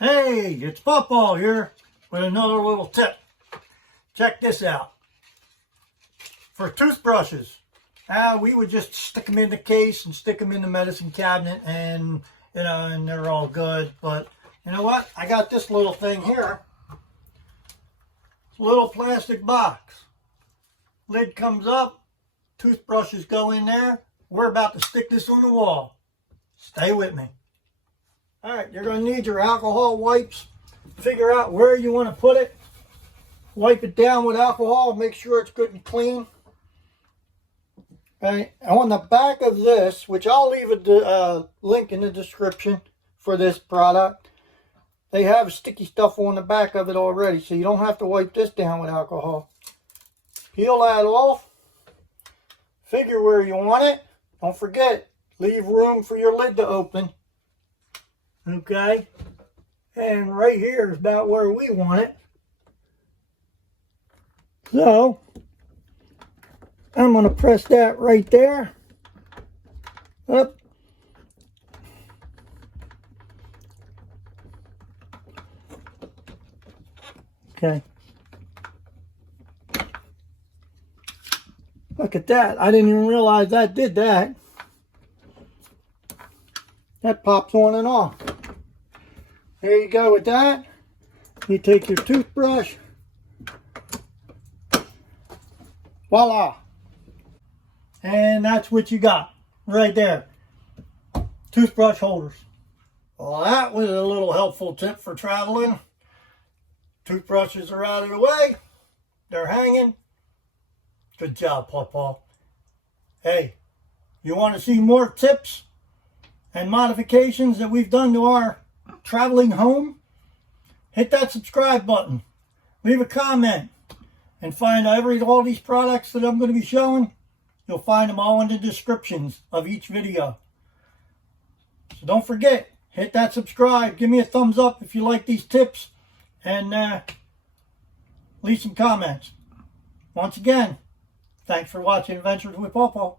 Hey, it's Paw Paws here with another little tip. Check this out. For toothbrushes, we would just stick them in the case and stick them in the medicine cabinet and, and they're all good. But you know what? I got this little thing here. It's a little plastic box. Lid comes up, toothbrushes go in there. We're about to stick this on the wall. Stay with me. Alright, you're going to need your alcohol wipes. Figure out where you want to put it. Wipe it down with alcohol. Make sure it's good and clean. Okay, on the back of this, which I'll leave a link in the description for this product, they have sticky stuff on the back of it already, so you don't have to wipe this down with alcohol. Peel that off. Figure where you want it. Don't forget, leave room for your lid to open. Okay, and right here is about where we want it. So, I'm going to press that right there. Up. Okay. Look at that. I didn't even realize that did that. That pops on and off. There you go with that. You take your toothbrush. Voila. And that's what you got right there. Toothbrush holders. Well, that was a little helpful tip for traveling. Toothbrushes are out of the way. They're hanging. Good job, Paw Paw. Hey, you want to see more tips and modifications that we've done to our traveling home? Hit that subscribe button. Leave a comment. And find all these products that I'm going to be showing. You'll find them all in the descriptions of each video. So don't forget, hit that subscribe. Give me a thumbs up if you like these tips. And leave some comments. Once again, thanks for watching Adventures with Paw Paw.